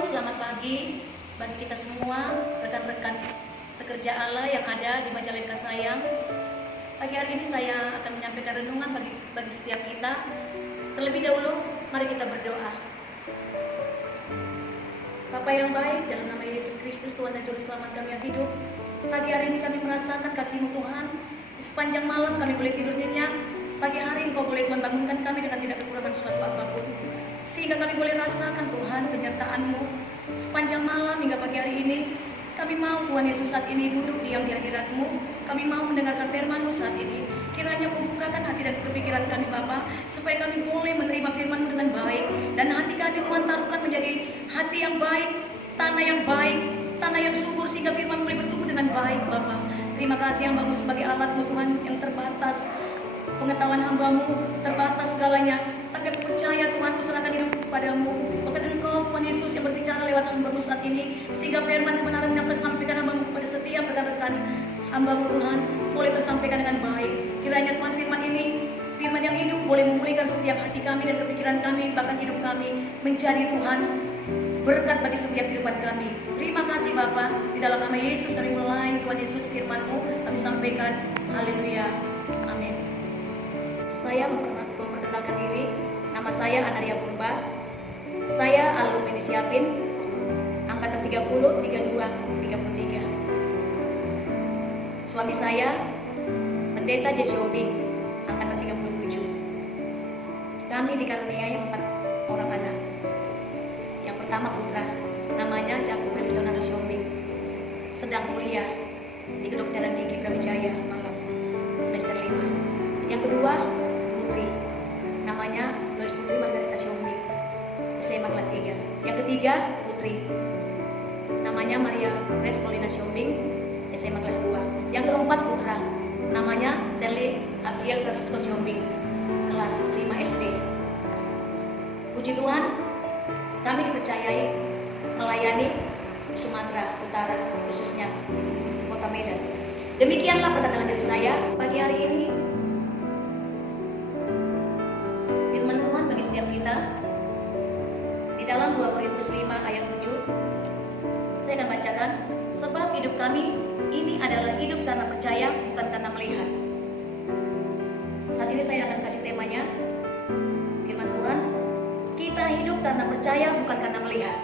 Shalom, selamat pagi bagi kita semua, rekan-rekan sekerja Allah yang ada di Majalengka sayang. Pagi hari ini saya akan menyampaikan renungan bagi setiap kita. Terlebih dahulu, mari kita berdoa. Bapa yang baik, dalam nama Yesus Kristus, Tuhan dan Juru Selamat kami yang hidup, pagi hari ini kami merasakan kasih-Mu Tuhan. Di sepanjang malam kami boleh tidur nyenyak. Pagi hari Engkau boleh Tuhan bangunkan kami dengan tidak kekurangan suatu apapun, sehingga kami boleh rasakan Tuhan penyertaan-Mu sepanjang malam hingga pagi hari ini. Kami mau Tuhan Yesus saat ini duduk diam di hadirat-Mu. Kami mau mendengarkan firman-Mu saat ini. Kiranya Kau bukakan hati dan kepikiran kami Bapa, supaya kami boleh menerima firman-Mu dengan baik. Dan hati kami Tuhan taruhkan menjadi hati yang baik, tanah yang subur, sehingga firman boleh bertumbuh dengan baik Bapa. Terima kasih Hamba-Mu sebagai alat-Mu Tuhan yang terbatas. Pengetahuan hamba-Mu terbatas segalanya, tapi aku percaya Tuhan, ku serahkan hidup kepadamu. Bahkan Engkau Tuhan Yesus yang berbicara lewat hamba-Mu saat ini, sehingga firman kebenaran yang tersampaikan hamba-Mu kepada setiap rekan-rekan hamba-Mu Tuhan boleh tersampaikan dengan baik. Kiranya Tuhan firman ini, firman yang hidup, boleh memulihkan setiap hati kami dan kepikiran kami, bahkan hidup kami menjadi Tuhan berkat bagi setiap kehidupan kami. Terima kasih Bapa, di dalam nama Yesus kami mulai Tuhan Yesus firman-Mu kami sampaikan. Haleluya, amin. Saya memperkenalkan diri, nama saya Anaria Purba. Saya alumni Siapin, angkatan 30, 32, 33. Suami saya, Pendeta Jesse Obing, angkatan 37. Kami dikaruniai 4 orang anak. Yang pertama putra, namanya Jakub Elis Leonardo Siombing, sedang kuliah di Kedokteran Gigi Brawijaya, Malang, semester 5. Yang kedua, putri, namanya Lois Putri Margarita Siombing, SMA kelas 3. Yang ketiga, putri, namanya Maria Grace Paulina Siombing, SMA kelas 2. Yang keempat, putra, namanya Stanley Abdiel Francisco Siombing, kelas 5 SD. Puji Tuhan, kami dipercayai melayani di Sumatera Utara, khususnya Kota Medan. Demikianlah perkenalan dari saya pagi hari ini. Kita di dalam 2 Korintus 5 ayat 7, saya akan bacakan. Sebab hidup kami ini adalah hidup karena percaya, bukan karena melihat. Saat ini saya akan kasih temanya, firman Tuhan, kita hidup karena percaya, bukan karena melihat.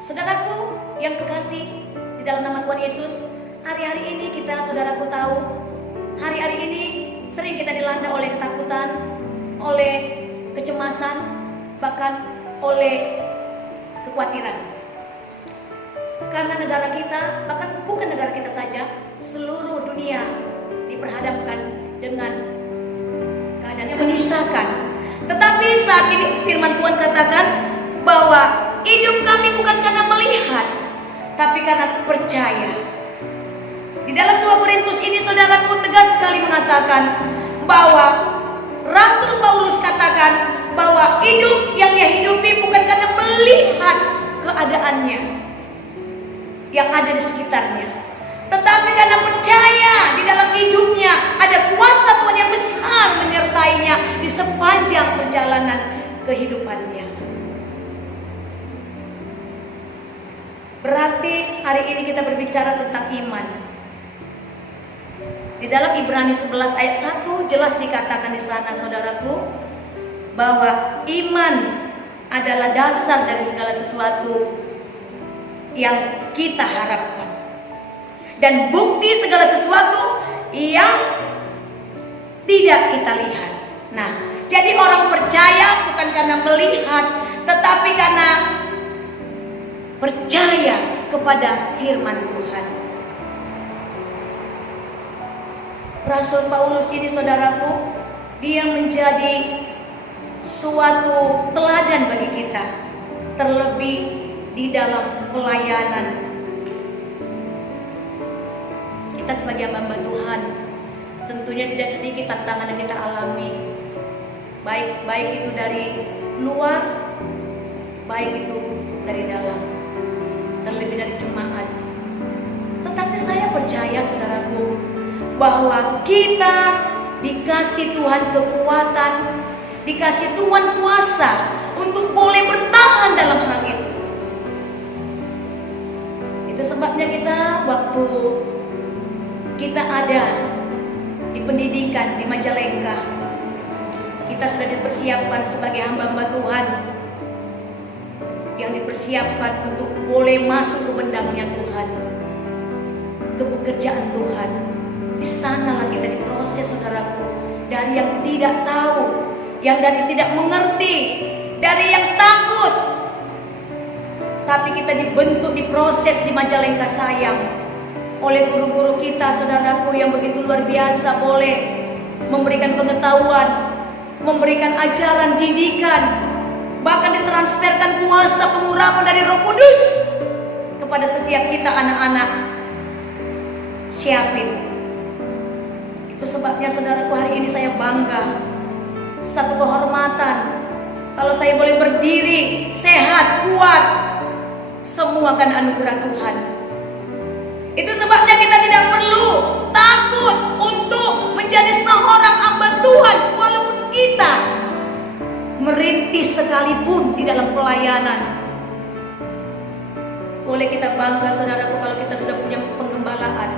Saudaraku yang kekasih di dalam nama Tuhan Yesus, hari-hari ini kita, saudaraku tahu, hari-hari ini sering kita dilanda oleh ketakutan, oleh kecemasan, bahkan oleh kekhawatiran. Karena negara kita, bahkan bukan negara kita saja, seluruh dunia diperhadapkan dengan keadaan yang menyusahkan. Tetapi saat ini firman Tuhan katakan bahwa hidup kami bukan karena melihat, tapi karena percaya. Di dalam 2 Korintus ini saudaraku tegas sekali mengatakan bahwa Rasul Paulus katakan bahwa hidup yang dia hidupi bukan karena melihat keadaannya yang ada di sekitarnya, tetapi karena percaya di dalam hidupnya ada kuasa Tuhan yang besar menyertainya di sepanjang perjalanan kehidupannya. Berarti hari ini kita berbicara tentang iman. Di dalam Ibrani 11 ayat 1 jelas dikatakan di sana saudaraku, bahwa iman adalah dasar dari segala sesuatu yang kita harapkan dan bukti segala sesuatu yang tidak kita lihat. Nah, jadi orang percaya bukan karena melihat, tetapi karena percaya kepada firman Tuhan. Rasul Paulus ini saudaraku, dia menjadi suatu teladan bagi kita, terlebih di dalam pelayanan. Kita sebagai hamba Tuhan tentunya tidak sedikit tantangan yang kita alami, baik itu dari luar, baik itu dari dalam, terlebih dari jemaat. Tetapi saya percaya saudaraku, bahwa kita dikasih Tuhan kekuatan, dikasih Tuhan kuasa untuk boleh bertahan dalam hal itu. Itu sebabnya waktu kita ada di pendidikan di Majalengka, kita sudah dipersiapkan sebagai hamba-hamba Tuhan yang dipersiapkan untuk boleh masuk ke bendangnya Tuhan, ke pekerjaan Tuhan. Di sanalah kita diproses, saudaraku, dari yang tidak tahu, yang dari tidak mengerti, dari yang takut. Tapi kita dibentuk, diproses di Majalengka Sayang oleh guru-guru kita, saudaraku, yang begitu luar biasa, boleh memberikan pengetahuan, memberikan ajaran, didikan, bahkan ditransferkan kuasa pengurapan dari Roh Kudus kepada setiap kita anak-anak Syafin. Itu sebabnya, saudaraku, hari ini saya bangga, satu kehormatan kalau saya boleh berdiri sehat, kuat, semua kan anugerah Tuhan. Itu sebabnya kita tidak perlu takut untuk menjadi seorang hamba Tuhan, walaupun kita merintis sekalipun di dalam pelayanan. Boleh kita bangga, saudaraku, kalau kita sudah punya penggembalaan.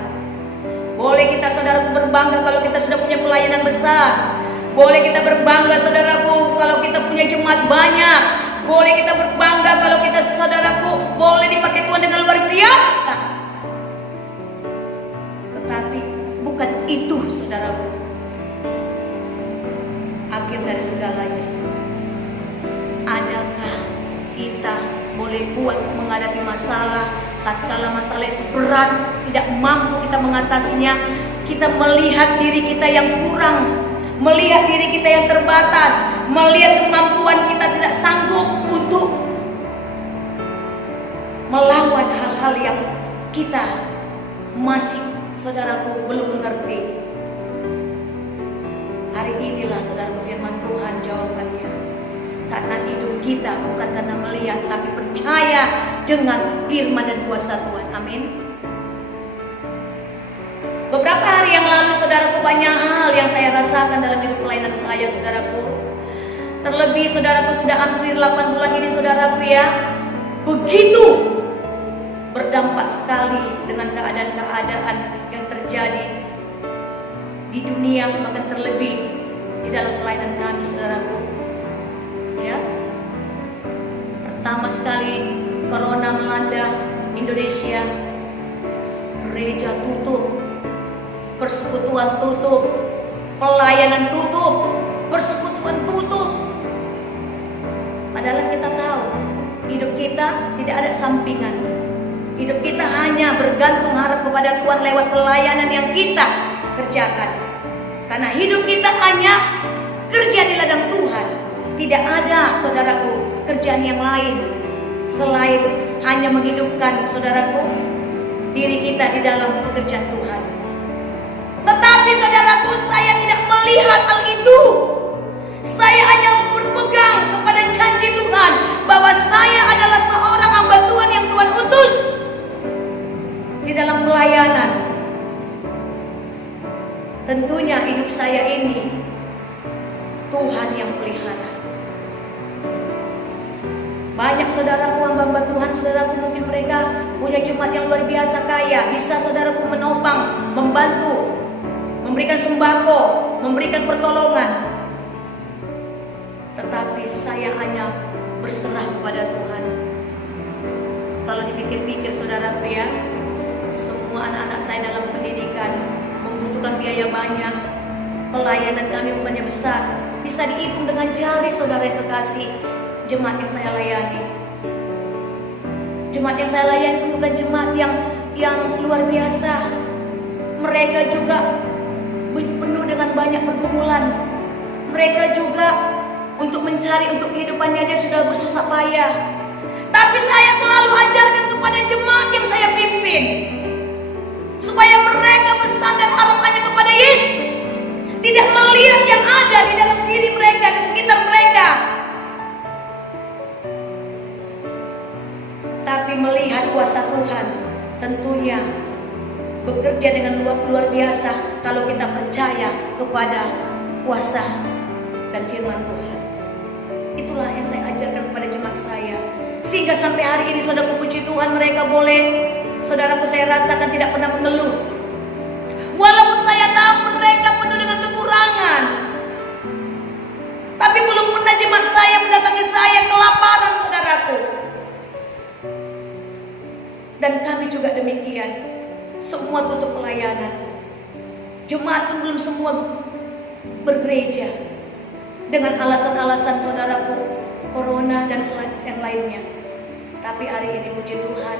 Boleh kita, saudaraku, berbangga kalau kita sudah punya pelayanan besar. Boleh kita berbangga, saudaraku, kalau kita punya jemaat banyak. Boleh kita berbangga kalau kita, saudaraku, boleh dipakai Tuhan dengan luar biasa. Tetapi bukan itu, saudaraku, akhir dari segalanya. Adakah kita boleh kuat menghadapi masalah, tatkala masalah itu berat, tidak mampu kita mengatasinya, kita melihat diri kita yang kurang, melihat diri kita yang terbatas, melihat kemampuan kita tidak sanggup untuk melawan hal-hal yang kita masih, saudaraku, belum mengerti. Hari inilah, saudaraku, firman Tuhan jawabannya. Karena hidup kita bukan karena melihat, tapi percaya dengan firman dan kuasa Tuhan. Amin. Beberapa hari yang lalu, saudaraku, banyak hal yang saya rasakan dalam hidup pelayanan saya, saudaraku. Terlebih, saudaraku, sudah hampir 8 bulan ini, saudaraku, ya, begitu berdampak sekali dengan keadaan-keadaan yang terjadi di dunia, bahkan terlebih di dalam pelayanan kami, saudaraku. Ya, pertama sekali corona melanda Indonesia, gereja tutup, persekutuan tutup, pelayanan tutup, persekutuan tutup. Padahal kita tahu hidup kita tidak ada sampingan. Hidup kita hanya bergantung harap kepada Tuhan lewat pelayanan yang kita kerjakan. Karena hidup kita hanya kerja di ladang Tuhan. Tidak ada, saudaraku, kerjaan yang lain selain hanya menghidupkan, saudaraku, diri kita di dalam pekerjaan Tuhan. Tetapi, saudaraku, saya tidak melihat hal itu. Saya hanya berpegang kepada janji Tuhan bahwa saya adalah seorang hamba Tuhan yang Tuhan utus di dalam pelayanan. Tentunya hidup saya ini Tuhan yang pelihara. Banyak, saudaraku, hamba-hamba Tuhan, saudaraku, mungkin mereka punya jemaat yang luar biasa kaya, bisa, saudaraku, menopang, membantu, memberikan sembako, memberikan pertolongan. Tetapi saya hanya berserah kepada Tuhan. Kalau dipikir-pikir, saudaraku, ya, semua anak-anak saya dalam pendidikan membutuhkan biaya banyak. Pelayanan kami bukannya besar, bisa dihitung dengan jari, saudara yang kekasih. Jemaat yang saya layani, jemaat yang saya layani bukan jemaat yang luar biasa. Mereka juga penuh dengan banyak pergumulan. Mereka juga untuk mencari untuk kehidupannya aja sudah bersusah payah. Tapi saya selalu ajarkan kepada jemaat yang saya pimpin, supaya mereka bersandar harapannya kepada Yesus, tidak melihat yang ada di dalam diri mereka, di sekitar mereka, tapi melihat kuasa Tuhan. Tentunya bekerja dengan luar biasa kalau kita percaya kepada kuasa dan firman Tuhan. Itulah yang saya ajarkan kepada jemaat saya, sehingga sampai hari ini, saudara, puji Tuhan, mereka boleh Saudaraku, saya rasakan tidak pernah mengeluh. Walaupun saya tahu mereka penuh dengan kekurangan, tapi belum pernah jemaat saya mendatangi saya kelaparan, saudaraku. Dan kami juga demikian. Semua tutup pelayanan. Jemaat pun belum semua bergereja. Dengan alasan-alasan, saudaraku, corona dan yang lainnya. Tapi hari ini puji Tuhan,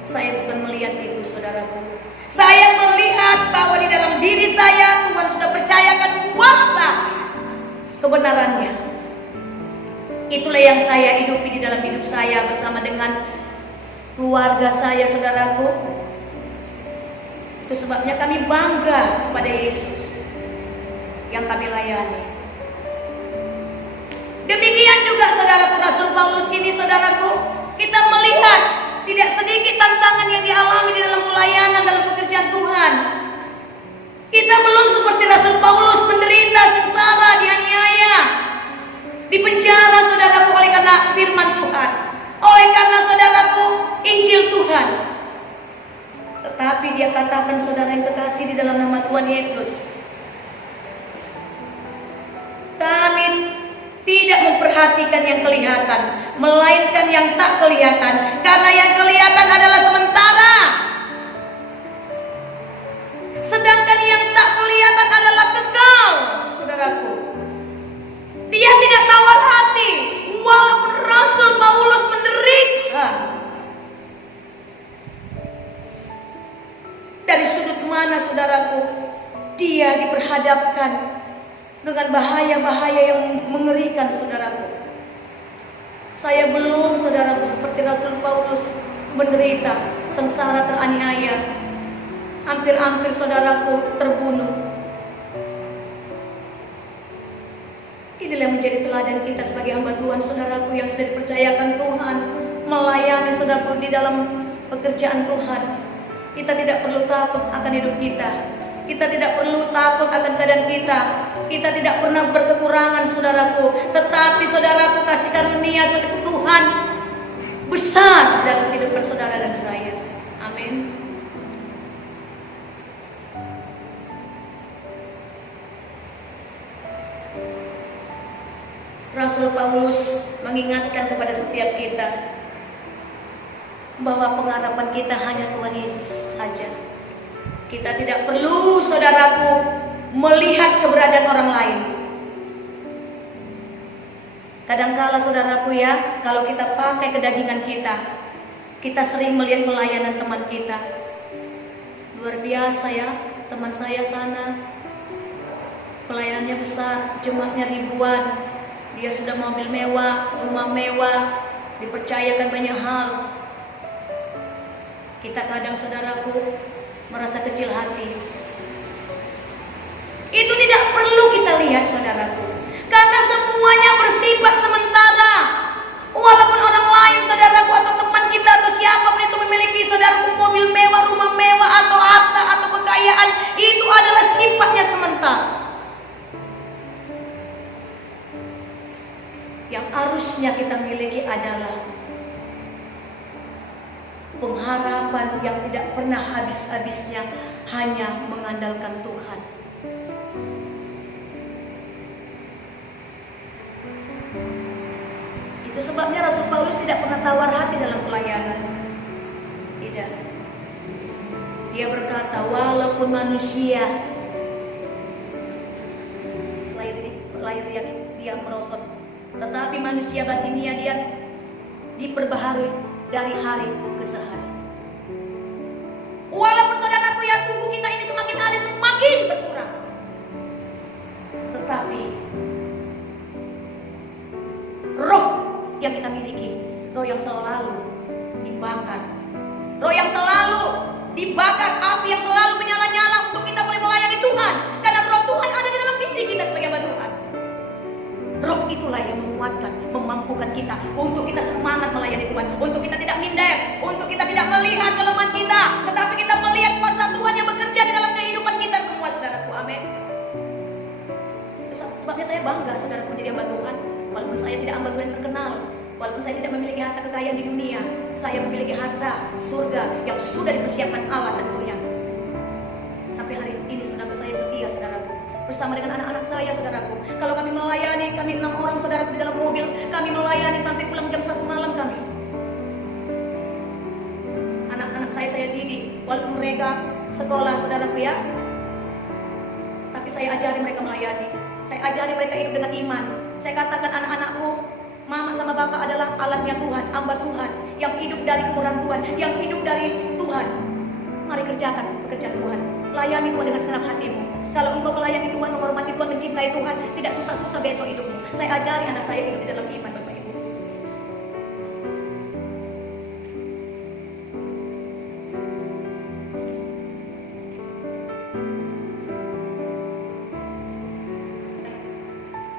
saya bukan melihat itu, saudaraku. Saya melihat bahwa di dalam diri saya Tuhan sudah percayakan kuasa kebenarannya. Itulah yang saya hidupi di dalam hidup saya bersama dengan keluarga saya, saudaraku. Itu sebabnya kami bangga kepada Yesus yang kami layani. Demikian juga saudaraku, Rasul Paulus ini, saudaraku, kita melihat tidak sedikit tantangan yang dialami di dalam pelayanan, dalam pekerjaan Tuhan. Kita belum seperti Rasul Paulus menderita, sengsara, dianiaya, di penjara, saudaraku, oleh karena firman Tuhan, oleh karena, saudaraku, Injil Tuhan. Tetapi dia katakan, saudara yang terkasih, di dalam nama Tuhan Yesus, kami tidak memperhatikan yang kelihatan, melainkan yang tak kelihatan. Karena yang kelihatan adalah sementara, sedangkan yang tak kelihatan adalah kekal, saudaraku. Dia tidak tawar hati, walaupun Rasul Paulus menderita. Dari sudut mana, saudaraku, dia diperhadapkan dengan bahaya-bahaya yang mengerikan, saudaraku. Saya belum, saudaraku, seperti Rasul Paulus menderita, sengsara, teraniaya, hampir-hampir, saudaraku, terbunuh. Inilah menjadi teladan kita sebagai hamba Tuhan, saudaraku, yang sudah dipercayakan Tuhan melayani, saudaraku, di dalam pekerjaan Tuhan. Kita tidak perlu takut akan hidup kita. Kita tidak perlu takut akan keadaan kita. Kita tidak pernah berkekurangan, saudaraku. Tetapi, saudaraku, kasih karunia Tuhan besar dalam kehidupan saudara dan saya. Amin. Rasul Paulus mengingatkan kepada setiap kita bahwa pengharapan kita hanya Tuhan Yesus saja. Kita tidak perlu, saudaraku, melihat keberadaan orang lain. Kadangkala, saudaraku, ya, kalau kita pakai kedagingan kita, kita sering melihat pelayanan teman kita. Luar biasa, ya, teman saya sana, pelayanannya besar, jemaatnya ribuan, dia sudah mobil mewah, rumah mewah, dipercayakan banyak hal. Kita kadang, saudaraku, merasa kecil hati. Itu tidak perlu kita lihat, saudaraku, karena semuanya bersifat sementara. Walaupun orang lain, saudaraku, atau teman kita atau siapapun itu memiliki, saudaraku, mobil mewah, rumah mewah, atau harta atau kekayaan, itu adalah sifatnya sementara. Yang harusnya kita miliki adalah pengharapan yang tidak pernah habis-habisnya, hanya mengandalkan Tuhan. Itu sebabnya Rasul Paulus tidak pernah tawar hati dalam pelayanan. Tidak. Dia berkata, walaupun manusia lahir dia merosot, tetapi manusia batinia dia diperbaharui dari hari ke sehari. Walaupun, saudaraku, ya, tubuh kita ini semakin hari semakin berkurang, tetapi roh yang kita miliki, roh yang selalu dibakar, roh yang selalu dibakar, api yang selalu menyala-nyala untuk kita boleh melayani Tuhan. Karena roh Tuhan ada di dalam diri kita sebagai hamba Tuhan. Roh itulah yang menguatkan, memampukan kita untuk kita semangat melayani Tuhan, untuk kita tidak minder, untuk kita tidak melihat kelemahan kita, tetapi kita melihat kuasa Tuhan yang bekerja di dalam kehidupan kita semua, saudaraku. Amin. Itu sebabnya saya bangga, saudaraku, menjadi hamba Tuhan. Walaupun saya tidak hamba Tuhan yang terkenal, Walaupun saya tidak memiliki harta kekayaan di dunia, saya memiliki harta surga yang sudah dipersiapkan Allah tentunya. Sampai hari ini saudaraku, saya setia saudaraku, bersama dengan anak-anak saya saudaraku. Kalau kami melayani, kami 6 orang saudaraku di dalam mobil, kami melayani sampai pulang jam 1 malam kami. Anak-anak saya didik, walaupun mereka sekolah saudaraku ya, tapi saya ajari mereka melayani. Saya ajari mereka hidup dengan iman. Saya katakan anak-anakku, mama sama bapak adalah alatnya Tuhan, hamba Tuhan, yang hidup dari kemurahan Tuhan, yang hidup dari Tuhan. Mari kerjakan pekerjaan Tuhan. Layani Tuhan dengan senang hatimu. Kalau engkau melayani Tuhan, menghormati Tuhan, mencintai Tuhan, tidak susah-susah besok hidupmu. Saya ajari anak saya hidup di dalam iman, Bapak Ibu.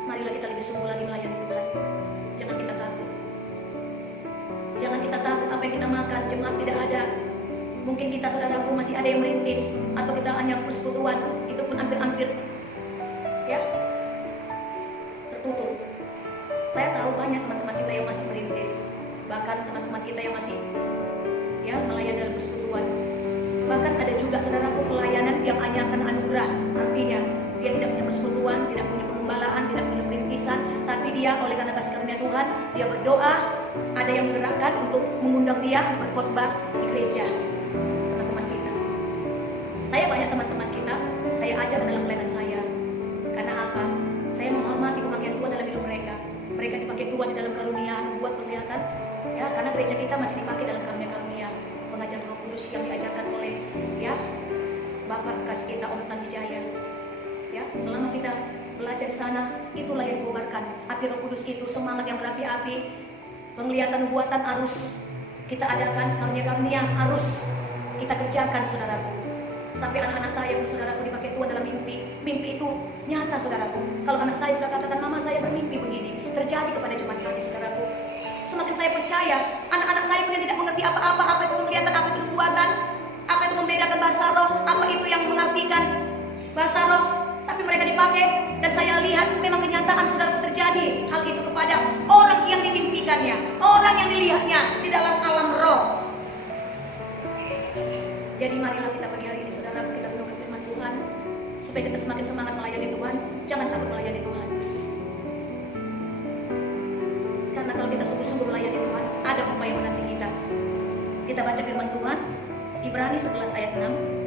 Marilah kita lebih sungguh lagi melayani Tuhan. Jangan kita takut. Jangan kita takut apa yang kita makan, jemaat tidak ada. Mungkin kita saudaraku masih ada yang merintis, atau kita hanya persekutuan, itu pun hampir-hampir ya tertutup. Saya tahu banyak teman-teman kita yang masih merintis, bahkan teman-teman kita yang masih ya melayani dalam persekutuan. Bahkan ada juga saudaraku pelayanan yang hanya akan anugerah, artinya dia tidak punya persekutuan, tidak punya penggembalaan, tidak punya perintisan, tapi dia oleh karena kasih karunia Tuhan, dia berdoa, ada yang menggerakkan untuk mengundang dia berkhotbah di gereja. Teman-teman kita, saya banyak teman-teman kita, saya ajar dalam pelayanan saya. Karena apa? Saya menghormati pemakaian Tuhan dalam hidup mereka. Mereka dipakai Tuhan di dalam karunia, buat kelihatan ya, karena gereja kita masih dipakai dalam karunia-karunia pengajaran Roh Kudus yang diajarkan oleh ya Bapak kasih kita Om Tan Wijaya. Ya, selama kita belajar di sana, itulah yang dikobarkan. Api Roh Kudus itu semangat yang berapi-api. Penglihatan nubuatan harus kita adakan, karunia-karunia harus kita kerjakan saudaraku. Sampai anak-anak saya pun saudaraku dipakai Tuhan dalam mimpi. Mimpi itu nyata saudaraku. Kalau anak saya sudah katakan, mama saya bermimpi begini, terjadi kepada jemaat kami saudaraku. Semakin saya percaya, anak-anak saya pun yang tidak mengerti apa-apa, apa itu penglihatan, apa itu nubuatan, apa itu membedakan bahasa roh, apa itu yang mengartikan bahasa roh, tapi mereka dipakai. Dan saya lihat memang kenyataan saudara terjadi hal itu kepada orang yang dimimpikannya, orang yang dilihatnya di dalam alam roh. Jadi marilah kita pagi hari ini saudara, kita renungkan firman Tuhan supaya kita semakin semangat melayani Tuhan. Jangan takut melayani Tuhan, karena kalau kita sungguh-sungguh melayani Tuhan, ada apa yang menanti kita. Kita baca firman Tuhan Ibrani 11 ayat 6.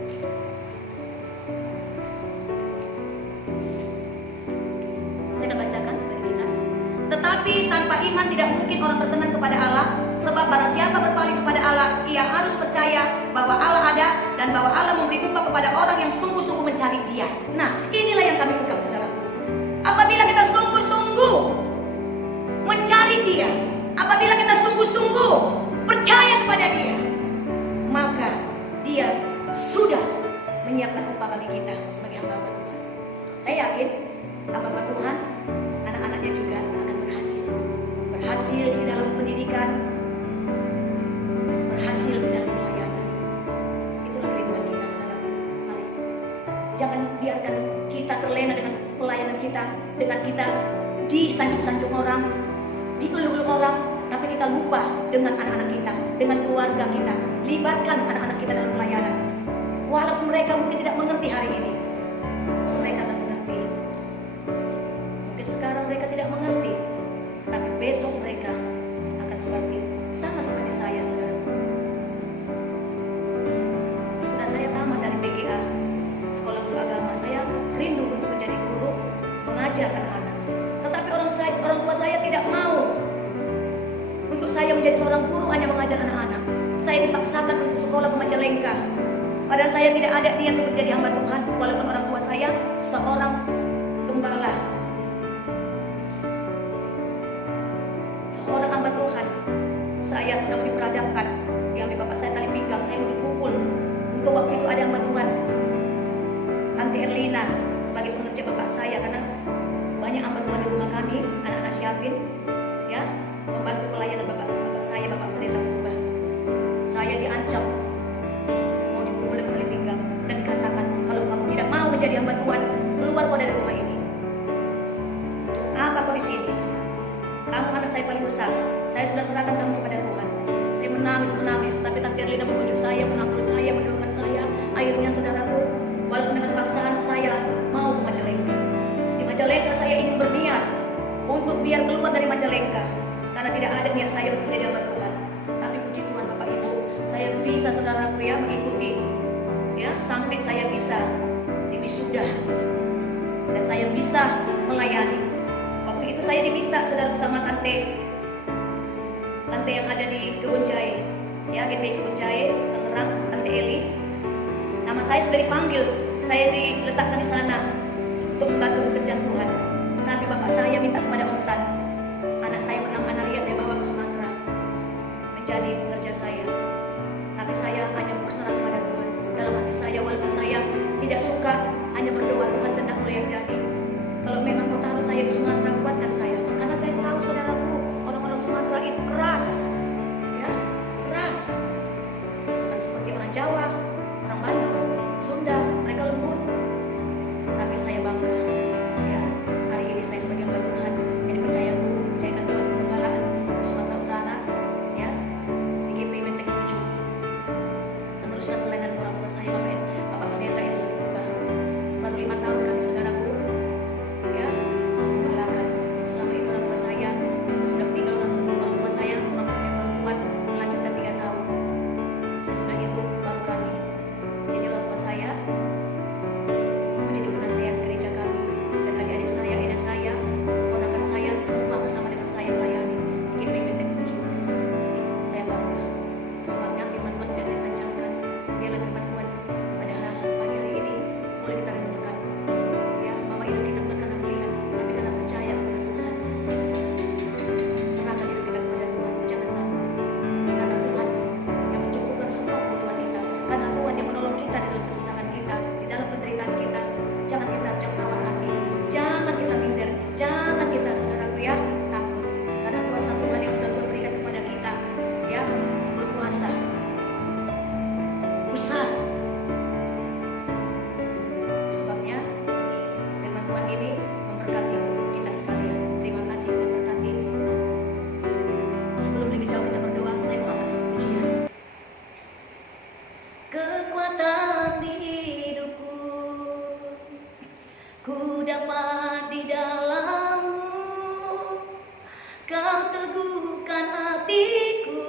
Tetapi tanpa iman tidak mungkin orang berkenan kepada Allah, sebab barang siapa berpaling kepada Allah, ia harus percaya bahwa Allah ada dan bahwa Allah memberi upah kepada orang yang sungguh-sungguh mencari Dia. Nah, inilah yang kami ungkap saudara. Apabila kita sungguh-sungguh mencari Dia, apabila kita sungguh-sungguh percaya kepada Dia, maka Dia sudah menyiapkan upah bagi kita sebagai hamba Tuhan. Saya yakin hamba Tuhan, anak-anaknya juga berhasil di dalam pendidikan, berhasil di dalam pelayanan. Itulah kerinduan kita saudara. Mari, jangan biarkan kita terlena dengan pelayanan kita, dengan kita disanjung-sanjung orang, dieluk-eluk orang, tapi kita lupa dengan anak-anak kita, dengan keluarga kita. Libatkan anak-anak kita dalam pelayanan. Walaupun mereka mungkin tidak mengerti hari ini, mereka akan mengerti. Mungkin sekarang mereka tidak mengerti, tapi besok mereka akan mengerti. Sama seperti saya saudara. Sesudah saya tamat dari PGA, Sekolah Guru Agama, saya rindu untuk menjadi guru, mengajar anak-anak. Tetapi orang tua saya tidak mau untuk saya menjadi seorang guru hanya mengajar anak-anak. Saya dipaksakan untuk sekolah ke Majalengka. Padahal saya tidak ada niat untuk jadi hamba Tuhan, walaupun orang tua saya seorang gembala, seorang hamba Tuhan. Saya sudah diperadabkan, diambil bapak saya tali pinggang, saya dipukul. Untuk waktu itu ada hamba Tuhan, Tante Erlina, sebagai pengerja bapak saya, karena banyak hamba Tuhan di rumah kami, anak-anak Syafin, ya, membantu pelayanan bapak saya, bapak pendeta Fubah. Saya diancam mau dipukul dengan tali pinggang dan dikatakan, kalau kamu tidak mau menjadi hamba Tuhan, keluar kau dari rumah ini. Apa kau di sini? Kamu anak saya paling besar. Saya sudah serahkan kamu kepada Tuhan. Saya menangis, tapi Tante Erlina memujuk saya, mengampuni saya, mendoakan saya. Akhirnya saudaraku, walaupun dengan paksaan saya mau ke Majalengka. Di Majalengka saya ingin berniat untuk biar keluar dari Majalengka, karena tidak ada niat saya untuk menjadi hamba Tuhan. Tapi puji Tuhan Bapak Ibu, saya bisa saudaraku ya mengikuti, ya sampai saya bisa di wisuda dan saya bisa melayani. Waktu itu saya diminta saudara bersama tante yang ada di Kebun Jahe, ya GPI Kebun Jahe, Tangerang, Tante Eli. Nama saya sudah dipanggil, saya diletakkan di sana untuk membantu pekerjaan Tuhan. Tapi bapak saya minta kepada Om Tan, anak saya bernama Analia, saya bawa ke Sumatera menjadi pekerja saya. Tapi saya hanya berserah kepada Tuhan. Dalam hati saya, walaupun saya tidak suka, hanya berdoa, Tuhan kehendak yang jadi. Kalau memang kau taruh saya di Sumatera, kuatkan saya. Karena saya tahu saudaraku, orang-orang Sumatera itu keras, ya keras. Bukan seperti orang Jawa, orang Bandung, Sunda, mereka lembut. Tapi saya bangga, ya hari ini saya sebagai hamba Tuhan yang dipercayakan Tuhan Kegembala Sumatera Utara, ya di GPI Menteng 7. Meneruskan pelayanan orang tua saya, Bapak Pendeta ini sudah berubah. Baru 5 tahun kami saudaraku, ya menggembalakan. Selama ini orang tua saya sudah meninggal, orang tua saya perempuan melanjutkan 3 tahun. Sesudah itu baru kami. Jadi orang tua saya menjadi penasehat gereja kami, dan adik-adik saya, ayah saya, ponakan saya semua bersama dengan saya melayani di GPI Menteng 7. Saya bangga. Sebabnya firman Tuhan tidak saya panjangkan. Biarlah firman Tuhan pada pagi hari ini boleh kita renungkan. Ya, bahwa hidup kita bukan karena melihat, tapi karena percaya kepada Tuhan. Serahkan hidup kita kepada Tuhan, jangan takut. Karena Tuhan yang mencukupkan semua kebutuhan kita. Karena Tuhan yang menolong kita di dalam kesesakan kita, di dalam penderitaan kita. Jangan kita tawar hati, jangan kita minder, jangan kita saudaraku ya takut. Karena kuasa Tuhan yang sudah Tuhan berikan kepada kita, ya berkuasa besar. Itu sebabnya firman Tuhan ini memberkati kita sekalian. Terima kasih Tuhan berkati. Sebelum lebih jauh kita berdoa, saya mau angkat satu pujian. Kekuatan di hidupku, ku dapat di dalam-Mu. Kau teguhkan hatiku,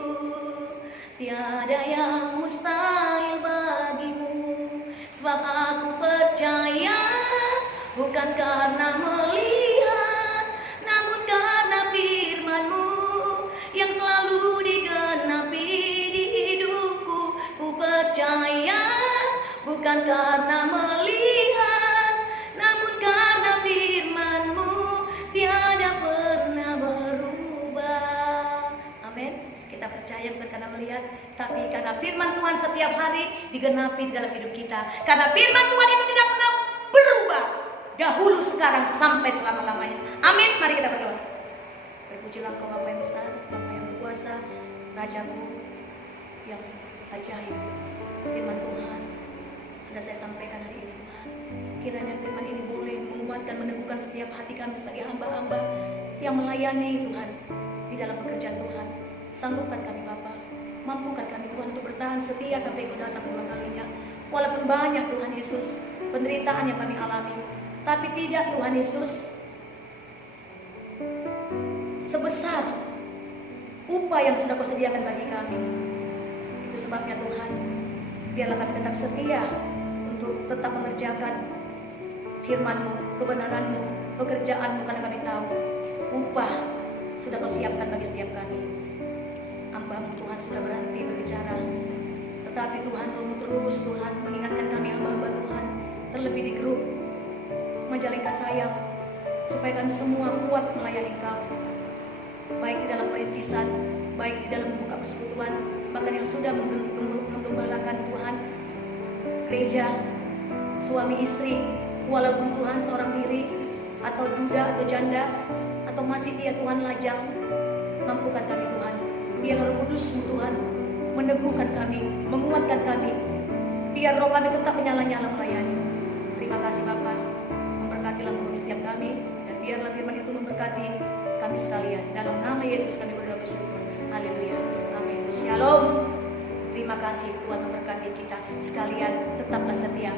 tiada yang mustahil bagimu. Sebab aku percaya, bukan karena melihat, namun karena firman-Mu yang selalu digenapi di hidupku. Ku percaya, bukan karena melihat, namun karena firman-Mu tiada pernah berubah. Amin. Kita percaya bukan karena melihat, tapi karena firman Tuhan setiap hari digenapi di dalam hidup kita. Karena firman Tuhan itu tidak pernah berubah, dahulu, sekarang, sampai selama-lamanya. Amin. Mari kita berdoa. Terpujilah Engkau Bapa yang besar, Bapa yang berkuasa, Rajaku yang ajaib. Firman Tuhan sudah saya sampaikan hari ini, Tuhan. Kiranya firman ini boleh menguatkan, meneguhkan setiap hati kami sebagai hamba-hamba yang melayani Tuhan di dalam pekerjaan Tuhan. Sanggupkan kami Bapa, mampukan kami Tuhan untuk bertahan setia sampai Kau datang kedua kalinya. Walaupun banyak Tuhan Yesus penderitaan yang kami alami, tapi tidak Tuhan Yesus sebesar upah yang sudah Kau sediakan bagi kami. Itu sebabnya Tuhan, biarlah kami tetap setia untuk tetap mengerjakan firman-Mu, kebenaran-Mu, pekerjaan-Mu, karena kami tahu upah sudah Kau siapkan bagi setiap kami. Hamba-Mu Tuhan sudah berhenti berbicara, tetapi Tuhan Mu terus Tuhan mengingatkan kami hamba-hamba Tuhan, terlebih di grup Majalengka Sayang, supaya kami semua kuat melayani Kau, baik di dalam perintisan, baik di dalam membuka persekutuan, bahkan yang sudah menggembalakan Tuhan gereja, suami istri, walaupun Tuhan seorang diri, atau duda atau janda, atau masih dia Tuhan lajang. Mampukan kami Tuhan, biar Roh Kudus-Mu Tuhan meneguhkan kami, menguatkan kami, biar roh kami tetap menyala-nyala melayani. Terima kasih Bapa, memberkatilah bagi setiap kami, dan biarlah firman itu memberkati kami sekalian. Dalam nama Yesus kami berdoa bersyukur. Haleluya. Amin. Shalom. Terima kasih Tuhan memberkati kita sekalian. Tetaplah setia.